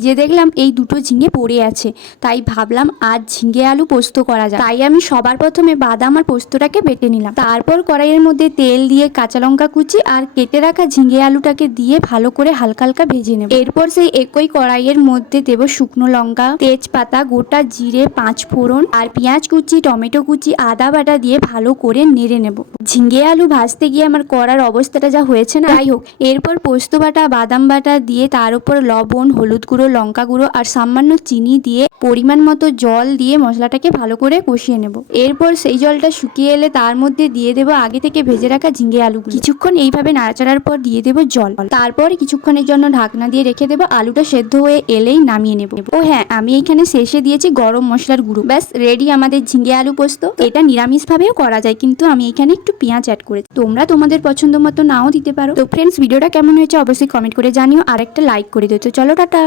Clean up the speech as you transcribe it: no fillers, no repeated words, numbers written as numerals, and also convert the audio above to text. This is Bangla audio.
ফ্রিজে দেখলাম এই দুটো ঝিঙে পড়ে আছে, তাই ভাবলাম আজ ঝিঙে আলু পোস্ত করা যায়। তাই আমি সবার প্রথমে বাদাম আর পোস্তটাকে বেটে নিলাম। তারপর কড়াইয়ের মধ্যে তেল দিয়ে কাঁচা লঙ্কা কুচি আর কেটে রাখা ঝিঙে আলুটাকে দিয়ে ভালো করে হালকা হালকা ভেজে নেব। এরপর সেই একই কড়াইয়ের মধ্যে দেব শুকনো লঙ্কা, তেজপাতা, গোটা জিরে, 5 ফোড়ন আর পেঁয়াজ কুচি, টমেটো কুচি, আদা বাটা দিয়ে ভালো করে নেড়ে নেব। ঝিঙে আলু ভাজতে গিয়ে আমার কড়ার অবস্থাটা যা হয়েছে না, যাই হোক। এরপর পোস্ত বাটা, বাদাম বাটা দিয়ে তার উপর লবণ, হলুদ গুঁড়ো, লঙ্কা গুঁড়ো আর সামান্য চিনি দিয়ে পরিমাণ মতো জল দিয়ে মশলাটাকে ভালো করে কষিয়ে নেব। এরপর সেই জলটা শুকিয়ে এলে তার মধ্যে দিয়ে দেব আগে থেকে ভেজে রাখা ঝিঙে আলু। কিছুক্ষণ এইভাবে নাড়াচাড়ার পর দিয়ে দেব জল। তারপর কিছুক্ষণের জন্য ঢাকনা দিয়ে রেখে দেব। আলুটা সেদ্ধ হয়ে এলেই নামিয়ে নেব। ও হ্যাঁ, আমি এখানে শেষে দিয়েছি গরম মশলার গুঁড়ো। ব্যাস রেডি আমাদের ঝিঙে আলু পোস্ত। এটা নিরামিষ ভাবেও করা যায়, কিন্তু আমি এখানে একটু পেঁয়াজ অ্যাড করেছি। তোমরা তোমাদের পছন্দ মতো নাও দিতে পারো। তো ফ্রেন্ডস, ভিডিওটা কেমন হয়েছে অবশ্যই কমেন্ট করে জানিও আর একটা লাইক করে দিও। তো চলো টাটা।